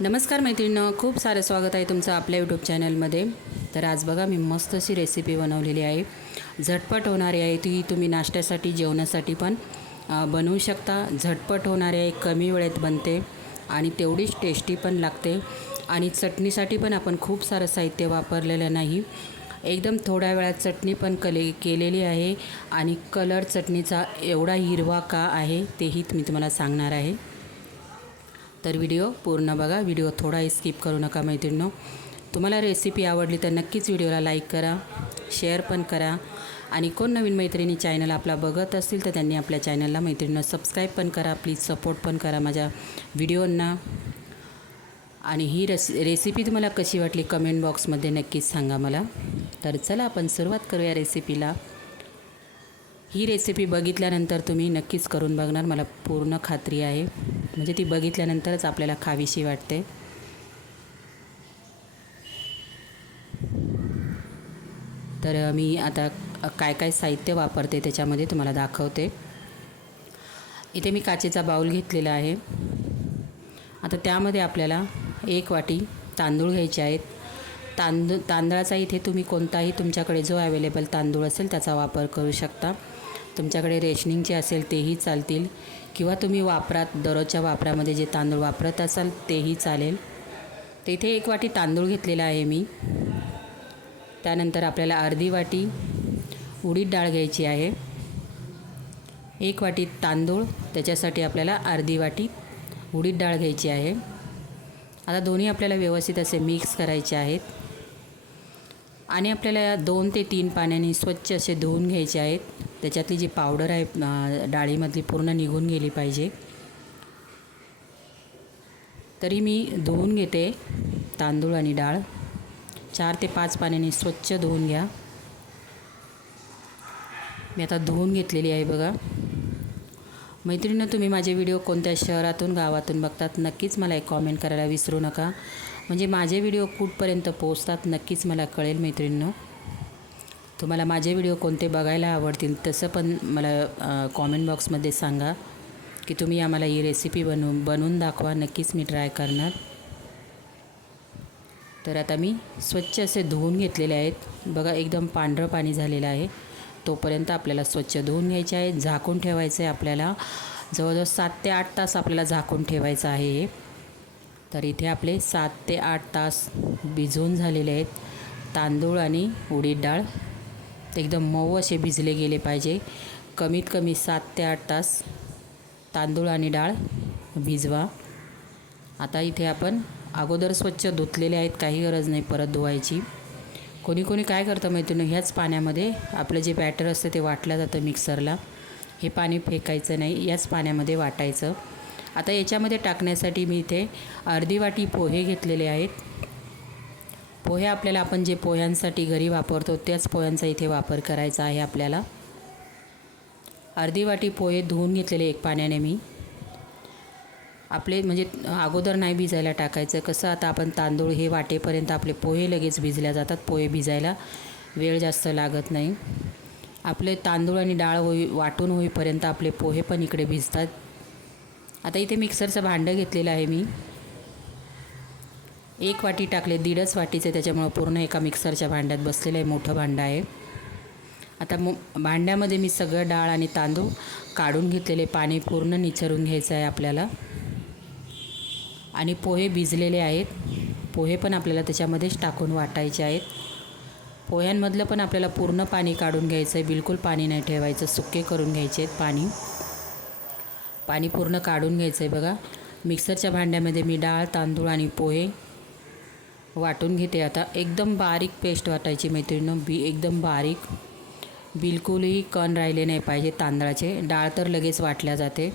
नमस्कार मैत्रिणीनं खूप सारं स्वागत आहे तुमचं आपल्या यूट्यूब चॅनलमध्ये तर आज बघा मी मस्त अशी रेसिपी बनवलेली आहे. झटपट होणारी आहे ती तुम्ही नाश्त्यासाठी जेवणासाठी पण बनवू शकता. झटपट होणारी आहे कमी वेळेत बनते आणि तेवढीच टेस्टी पण लागते. आणि चटणीसाठी पण आपण खूप सारं साहित्य वापरलेलं नाही. एकदम थोड्या वेळात चटणी पण कले केलेली आहे. आणि कलर चटणीचा एवढा हिरवा का आहे तेही मी तुम्हाला सांगणार आहे. तर व्हिडिओ पूर्ण बघा. व्हिडिओ थोडाही स्किप करू नका मैत्रिणींनो. तुम्हाला रेसिपी आवडली तर नक्कीच व्हिडिओला लाईक करा शेअर पण करा. आणि कोण नवीन मैत्रिणी चॅनल आपला बघत असतील तर त्यांनी आपल्या चॅनलला मैत्रिणींना सबस्क्राईब पण करा. प्लीज सपोर्ट पण करा माझ्या व्हिडिओंना आणि ही रेसि रेसिपी तुम्हाला कशी वाटली? कमेंट बॉक्समध्ये नक्कीच सांगा मला. तर चला आपण सुरुवात करूया रेसिपीला ही रेसिपी बघितल्यानंतर तुम्ही नक्कीच करून बघणार. मला पूर्ण खात्री आहे. म्हणजे ती बघितल्यानंतरच आपल्याला खावीशी वाटते. तर मी आता काय काय साहित्य वापरते त्याच्यामध्ये तुम्हाला दाखवते. इथे मी काचेचा बाऊल घेतलेला आहे. आता त्यामध्ये आपल्याला एक वाटी तांदूळ घ्यायचे आहेत. तांदूळ तांदळाचा इथे तुम्ही कोणताही तुमच्याकडे जो अवेलेबल तांदूळ असेल त्याचा वापर करू शकता. तुमच्याकडे रेशनिंगचे असेल तेही चालतील. किंवा तुम्ही वापरात दररोजच्या वापरामध्ये जे तांदूळ वापरत असाल तेही चालेल. तर इथे एक वाटी तांदूळ घेतलेला आहे मी. त्यानंतर आपल्याला अर्धी वाटी उडीद डाळ घ्यायची आहे. एक वाटी तांदूळ त्याच्यासाठी आपल्याला अर्धी वाटी उडीद डाळ घ्यायची आहे. आता दोन्ही आपल्याला व्यवस्थित असे मिक्स करायचे आहेत. आणि आपल्याला दोन ते तीन पाण्याने स्वच्छ असे धुवून घ्यायचे आहेत. त्याच्यातली जी पावडर आहे डाळीमधली पूर्ण निघून गेली पाहिजे. तरी मी धुवून घेते तांदूळ आणि डाळ. चार ते पाच पाण्याने स्वच्छ धुवून घ्या. मी आता धुवून घेतलेली आहे बघा. मैत्रिणीनं तुम्ही माझे व्हिडिओ कोणत्या शहरातून गावातून बघतात नक्कीच मला एक कॉमेंट करायला विसरू नका. म्हणजे माझे व्हिडिओ कुठपर्यंत पोचतात नक्कीच मला कळेल मैत्रिणीनं. तुम्हाला माझे व्हिडिओ कोणते बघायला आवडतील तसं पण मला कॉमेंट बॉक्समध्ये सांगा की तुम्ही आम्हाला ही रेसिपी बनवून बनवून दाखवा. नक्कीच मी ट्राय करणार. तर आता मी स्वच्छ असे धुवून घेतलेले आहेत. बघा एकदम पांढरं पाणी झालेलं आहे. तोपर्यंत आपल्याला स्वच्छ धुवून घ्यायचे आहे. झाकून ठेवायचं आहे आपल्याला. जवळजवळ सात ते आठ तास आपल्याला झाकून ठेवायचं आहे हे. तर इथे आपले सात ते आठ तास भिजवून झालेले आहेत. तांदूळ आणि उडीद डाळ ते एकदम मऊ असे भिजले गेले पाहिजे. कमीत कमी सात ते आठ तास तांदूळ आणि डाळ भिजवा. आता इथे आपण अगोदर स्वच्छ धुतलेले आहेत काही गरज नाही परत धुवायची. कोणी कोणी काय करतं मैत्रिणी ह्याच पाण्यामध्ये आपलं जे बॅटर असतं ते वाटलं जातं मिक्सरला हे पाणी फेकायचं नाही याच पाण्यामध्ये वाटायचं. आता याच्यामध्ये टाकण्यासाठी मी इथे अर्धी वाटी पोहे घेतलेले आहेत. पोहे आपल्याला आपण जे पोह्यांसाठी घरी वापरतो त्याच पोह्यांचा इथे वापर करायचा आहे आपल्याला. अर्धी वाटी पोहे धुवून घेतलेले एक पाण्याने मी. आपले म्हणजे अगोदर नाही भिजायला टाकायचं. कसं आता आपण तांदूळ हे वाटेपर्यंत आपले पोहे लगेच भिजल्या जातात. पोहे भिजायला वेळ जास्त लागत नाही. आपले तांदूळ आणि डाळ होई वाटून होईपर्यंत आपले पोहे पण इकडे भिजतात. आता इथे मिक्सरचं भांडं घेतलेलं आहे मी. एक वाटी टाकले दीडच वाटीचे त्याच्यामुळं पूर्ण एका मिक्सरच्या भांड्यात बसलेलं आहे मोठं भांडं आहे. आता मो भांड्यामध्ये मी सगळं डाळ आणि तांदूळ काढून घेतलेले पाणी पूर्ण निचरून घ्यायचं आहे आपल्याला. आणि पोहे भिजलेले आहेत. पोहे पण आपल्याला त्याच्यामध्येच टाकून वाटायचे आहेत. पोह्यांमधलं पण आपल्याला पूर्ण पाणी काढून घ्यायचं आहे बिलकुल पाणी नाही ठेवायचं सुके करून घ्यायचे आहेत पाणी. पाणी पूर्ण काढून घ्यायचं आहे बघा. मिक्सरच्या भांड्यामध्ये मी डाळ तांदूळ आणि पोहे वाटून घेते. आता एकदम बारीक पेस्ट वाटायची मैत्रिणीनं. बी एकदम बारीक. बिलकुलही कण राहिले नाही पाहिजे तांदळाचे. डाळ तर लगेच वाटल्या जाते.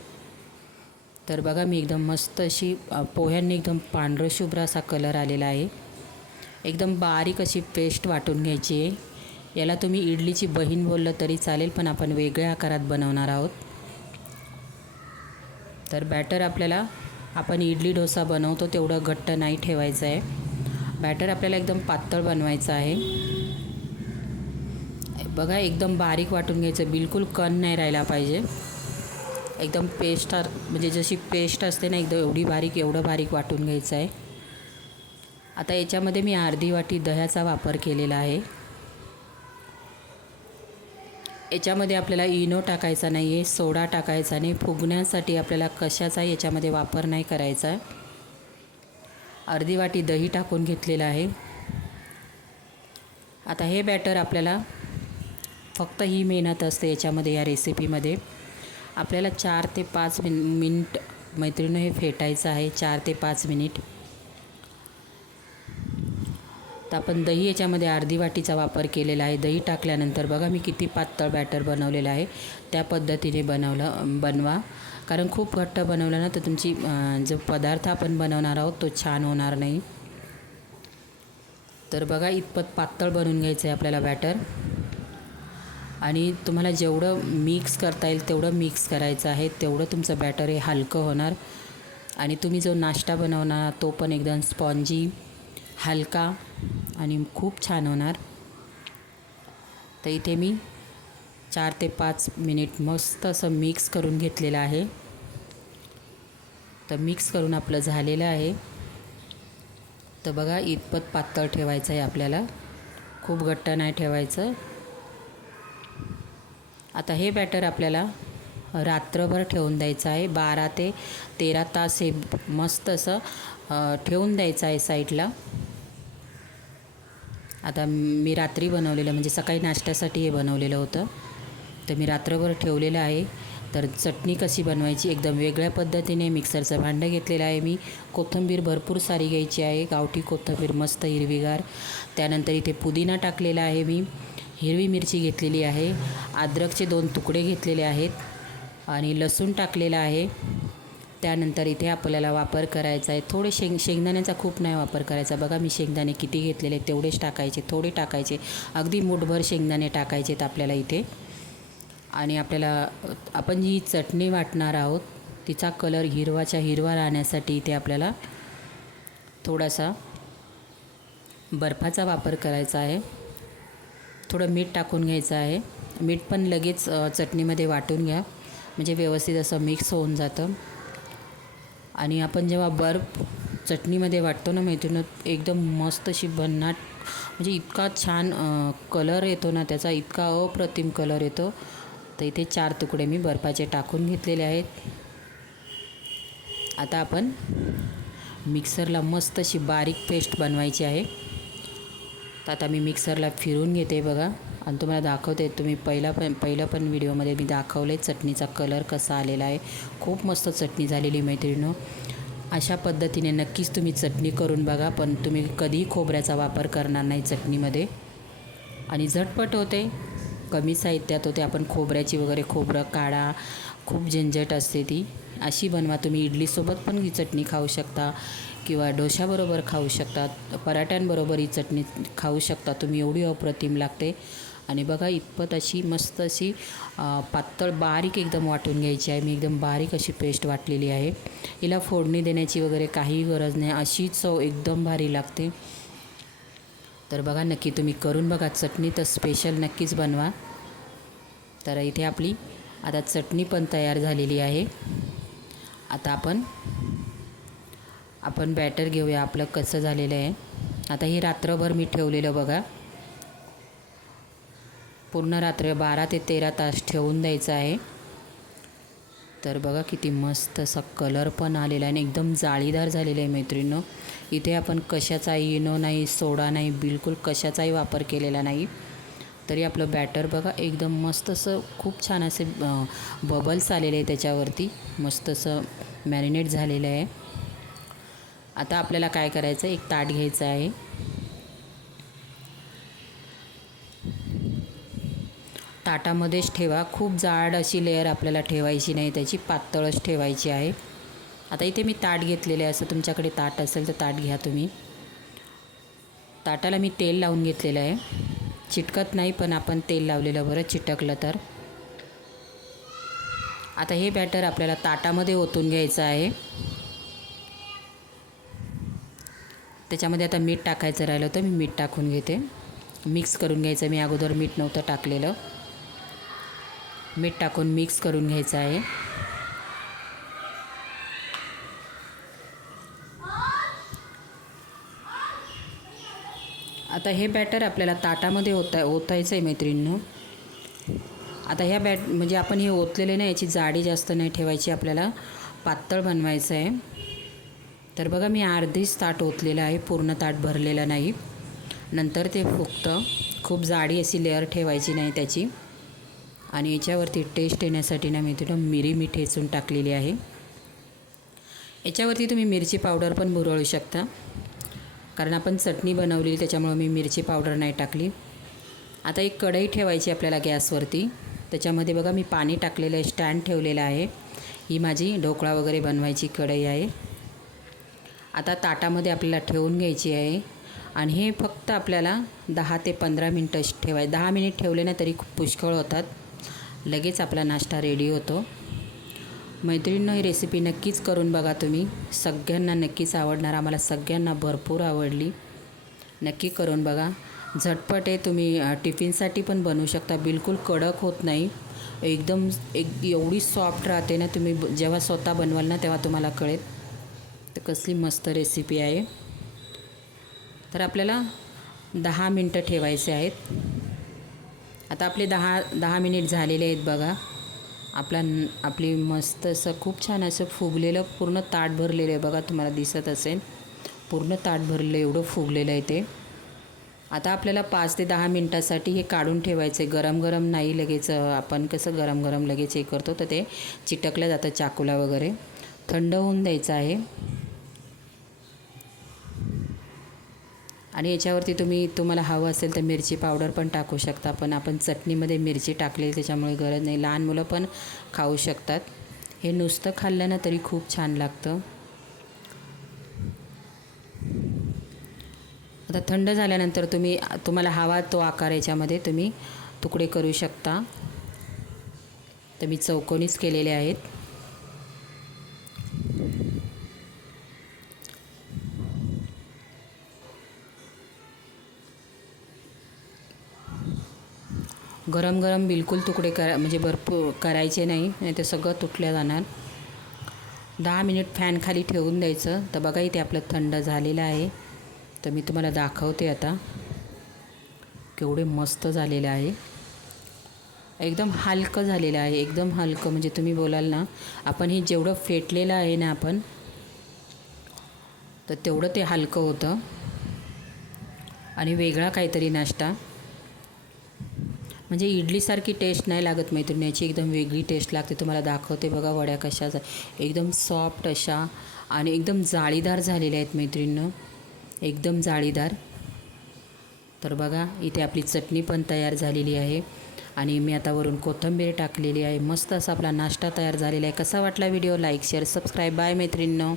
तर बघा मी एकदम मस्त अशी पोह्यांनी एकदम पांढरं शुभ्र असा कलर आलेला आहे. एकदम बारीक अशी पेस्ट वाटून घ्यायची आहे. याला तुम्ही इडलीची बहीण बोललं तरी चालेल पण आपण वेगळ्या आकारात बनवणार आहोत. तर बॅटर आपल्याला आपण इडली डोसा बनवतो तेवढं घट्ट नाही ठेवायचं आहे. बॅटर आपल्याला एकदम पातळ बनवायचं आहे. बघा एकदम बारीक वाटून घ्यायचं. बिलकुल कण नाही राहिला पाहिजे. एकदम पेस्ट म्हणजे जशी पेस्ट असते ना एकदम एवढी बारीक एवढं बारीक वाटून घ्यायचं आहे. आता याच्यामध्ये मी अर्धी वाटी दह्याचा वापर केलेला आहे. याच्यामध्ये आपल्याला इनो टाकायचा नाही आहे सोडा टाकायचा नाही. फुगण्यासाठी आपल्याला कशाचा याच्यामध्ये वापर नाही करायचा. आहे अर्धी वाटी दही टाकून घेतलेलं आहे. आता हे बॅटर आपल्याला फक्त ही मेहनत असते याच्यामध्ये या रेसिपीमध्ये आपल्याला चार ते पाच मिन मिनिट मैत्रिणी हे फेटायचं आहे चार ते पाच मिनिट. तर आपण दही याच्यामध्ये अर्धी वाटीचा वापर केलेला आहे. दही टाकल्यानंतर बघा मी किती पातळ बॅटर बनवलेलं आहे. त्या पद्धतीने बनवलं बनवा. कारण खूप घट्ट बनवलं ना तर तुमची जो पदार्थ आपण बनवणार आहोत तो छान होणार नाही. तर बघा इतपत पातळ बनवून घ्यायचं आहे आपल्याला बॅटर आणि तुम्हाला जेवढं मिक्स करता येईल तेवढं मिक्स करायचं आहे. तेवढं तुमचं बॅटर हे हलकं होणार. आणि तुम्ही जो नाश्ता बनवणार तो पण एकदम स्पॉन्जी हलका आणि खूप छान होणार. तर इथे मी चार ते पाच मिनिट मस्त असं मिक्स करून घेतलेलं आहे. तर मिक्स करून आपलं झालेलं आहे. तर बघा इतपत पातळ ठेवायचं आहे आपल्याला. खूप घट्ट नाही ठेवायचं. आता हे बॅटर आपल्याला रात्रभर ठेवून द्यायचं आहे. बारा ते तेरा तास हे मस्त असं ठेवून द्यायचं आहे साईडला. आता मी रात्री बनवलेलं म्हणजे सकाळी नाश्त्यासाठी हे बनवलेलं होतं. तर मी रात्रभर ठेवलेलं आहे. तर चटणी कशी बनवायची? एकदम वेगळ्या पद्धतीने मिक्सरचं भांडं घेतलेलं आहे मी. कोथिंबीर भरपूर सारी घ्यायची आहे. गावठी कोथिंबीर मस्त हिरवीगार. त्यानंतर इथे पुदिना टाकलेला आहे मी. हिरवी मिरची घेतलेली आहे. अद्रकचे दोन तुकडे घेतलेले आहेत. आणि लसूण टाकलेला आहे. त्यानंतर इथे आपल्याला वापर करायचा आहे. थोडे शेंग शेंगदाण्याचा खूप नाही वापर करायचा. बघा मी शेंगदाणे किती घेतलेले तेवढेच टाकायचे थोडे टाकायचे. अगदी मुठभर शेंगदाणे टाकायचेत आपल्याला इथे. आणि आपल्याला आपण जी चटणी वाटणार आहोत तिचा कलर हिरवाच्या हिरवा राहण्यासाठी इथे आपल्याला थोडासा बर्फाचा वापर करायचा आहे. थोडं मीठ टाकून घ्यायचं आहे. मीठ पण लगेच चटणीमध्ये वाटून घ्या. म्हणजे व्यवस्थित असं मिक्स होऊन जातं. आणि आपण जेव्हा बर्फ चटणीमध्ये वाटतो ना मैत्रिणी एकदम मस्त अशी भन्नाट म्हणजे इतका छान कलर येतो ना त्याचा इतका अप्रतिम कलर येतो. तर इथे चार तुकडे मी बर्फाचे टाकून घेतलेले आहेत. आता आपण मिक्सरला मस्त अशी बारीक पेस्ट बनवायची आहे. तर आता मी मिक्सरला फिरून घेते बघा. आणि तुम्हाला दाखवते तुम्ही पहिला पण पहिलं पण व्हिडिओमध्ये मी दाखवले चटणीचा कलर कसा आलेला आहे. खूप मस्त चटणी झालेली मैत्रिणीनं. अशा पद्धतीने नक्कीच तुम्ही चटणी करून बघा पण तुम्ही कधीही खोबऱ्याचा वापर करणार नाही चटणीमध्ये. आणि झटपट होते. कमी साहित्यात होते. आपण खोबऱ्याची वगैरे खोबरं काढा खूप झंझट असते ती. अशी बनवा. तुम्ही इडलीसोबत पण ही चटणी खाऊ शकता किंवा डोशाबरोबर खाऊ शकता. पराठ्यांबरोबर ही चटणी खाऊ शकता. तुम्ही एवढी अप्रतिम लागते. आणि बघा इतपत अशी मस्त अशी पातळ बारीक एकदम वाटून घ्यायची आहे. मी एकदम बारीक अशी पेस्ट वाटलेली आहे. हिला फोडणी देण्याची वगैरे काही गरज नाही. अशी चव एकदम भारी लागते. तर बघा नक्की तुम्ही करून बघा. चटणी तर स्पेशल नक्कीच बनवा. तर इथे आपली आता चटणी पण तयार झालेली आहे. आता आपण आपण बॅटर घेऊया. आपलं कसं झालेलं आहे. आता हे रात्रभर मी ठेवलेलं बघा. पूर्ण रात्र बारा ते तेरा तास ठेवून द्यायचं आहे. तर बघा किती मस्त असा कलर पण आलेला आहे आणि एकदम जाळीदार झालेला आहे मैत्रिणीनं. इथे आपण कशाचा इनो नाही सोडा नाही बिलकुल कशाचाही वापर केलेला नाही. तरी आपलं बॅटर बघा एकदम मस्त असं खूप छान असे बबल्स आलेले आहे त्याच्यावरती. मस्त असं मॅरिनेट झालेलं आहे. आता आपल्याला काय करायचं एक ताट घ्यायचं आहे. ताटामध्येच ठेवा. खूप जाड अशी लेअर आपल्याला ठेवायची नाही त्याची पातळच ठेवायची आहे. आता इथे मी ताट घेतलेले आहे. असं तुमच्याकडे ताट असेल तर ताट घ्या तुम्ही. ताटाला मी तेल लावून घेतलेलं आहे. चिटकत नाही पण आपण तेल लावलेलं बरं चिटकलं तर. आता हे बॅटर आपल्याला ताटामध्ये ओतून घ्यायचं आहे. त्याच्यामध्ये आता मीठ टाकायचं राहिलं होतं मी मीठ टाकून घेते. मिक्स करून घ्यायचं. मी अगोदर मीठ नव्हतं टाकलेलं. मीठ टाकून मिक्स करून घ्यायचं आहे. आता हे बॅटर आपल्याला ताटामध्ये ओता ओतायचं आहे मैत्रिणींनो. आता ह्या बॅट म्हणजे आपण हे ओतलेले नाही याची जाडी जास्त नाही ठेवायची आपल्याला पातळ बनवायचं आहे तर बघा मी अर्धीच ताट ओतलेलं आहे पूर्ण ताट भरलेलं नाही. नंतर ते फुगतं. खूप जाडी अशी लेअर ठेवायची नाही त्याची. आणि याच्यावरती टेस्ट येण्यासाठी ना मी तिथं मिरी मी ठेचून टाकलेली आहे. याच्यावरती तुम्ही मिरची पावडर पण बुरवू शकता. कारण आपण चटणी बनवली त्याच्यामुळं मी मिरची पावडर नाही टाकली. आता एक कढई ठेवायची आपल्याला गॅसवरती. त्याच्यामध्ये बघा मी पाणी टाकलेलं आहे स्टँड ठेवलेलं आहे. ही माझी ढोकळा वगैरे बनवायची कढई आहे. आता ताटामध्ये आपल्याला ठेवून घ्यायची आहे. आणि हे फक्त आपल्याला दहा ते पंधरा मिनटं ठेवाय दहा मिनिट ठेवले ना तरी खूप पुष्कळ होतात. लगेच आपला नाश्ता रेडी होतो. मैत्रिणींनो ही रेसिपी नक्कीच करून बघा तुम्ही. सगळ्यांना नक्कीच आवडणार. आम्हाला सगळ्यांना भरपूर आवडली. नक्की करून बघा. झटपट आहे तुम्ही टिफिनसाठी पण बनवू शकता. बिलकुल कडक होत नाही. एकदम एक एवढी सॉफ्ट राहते ना तुम्ही ब- जेव्हा स्वतः बनवाल ना तेव्हा तुम्हाला कळेल. तर कसली मस्त रेसिपी आहे. तर आपल्याला दहा मिनटं ठेवायचे आहेत. आता आपले दहा दहा मिनिट झालेले आहेत बघा. आपला आपली मस्त असं खूप छान असं फुगलेलं पूर्ण ताट भरलेलं आहे बघा तुम्हाला दिसत असेल. पूर्ण ताट भरलेलं एवढं फुगलेलं आहे ते. आता आपल्याला पाच ते दहा मिनटासाठी हे काढून ठेवायचं आहे गरम गरम नाही लगेच आपण कसं गरम गरम लगेच हे करतो तर ते चिटकलं जातं चाकूला वगैरे. थंड होऊन द्यायचं आहे. आणि याच्यावरती तुम्ही तुम्हाला हवं असेल तर मिरची पावडर पण टाकू शकता. पण आपण चटणीमध्ये मिरची टाकली त्याच्यामुळे गरज नाही. लहान मुलं पण खाऊ शकतात. हे नुसतं खाल्लं ना तरी खूप छान लागतं. आता थंड झाल्यानंतर तुम्ही तुम्हाला हवा तो आकार याच्यामध्ये तुम्ही तुकडे करू शकता. तर मी चौकोनीच केलेले आहेत. गरम गरम बिलकुल तुकडे करा म्हणजे भरपूर करायचे नाही नाही ते सगळं तुटल्या जाणार. दहा मिनिट फॅन खाली ठेवून द्यायचं. तर बघा इथे आपलं थंड झालेलं आहे. तर मी तुम्हाला दाखवते आता. केवढे मस्त झालेलं आहे. एकदम हलकं झालेलं आहे. एकदम हलकं म्हणजे तुम्ही बोलाल ना आपण हे जेवढं फेटलेलं आहे ना आपण तर तेवढं ते हलकं होतं. आणि वेगळा काहीतरी नाश्ता. म्हणजे इडलीसारखी टेस्ट नाही लागत मैत्रिणी याची एकदम वेगळी टेस्ट लागते. तुम्हाला दाखवते बघा वड्या कशा एकदम सॉफ्ट अशा आणि एकदम जाळीदार झालेल्या आहेत मैत्रिणीनं. एकदम जाळीदार. तर बघा इथे आपली चटणी पण तयार झालेली आहे. आणि मी आता वरून कोथिंबीर टाकलेली आहे. मस्त असा आपला नाश्ता तयार झालेला आहे. कसा वाटला video? Like share subscribe bye मैत्रिणीनं.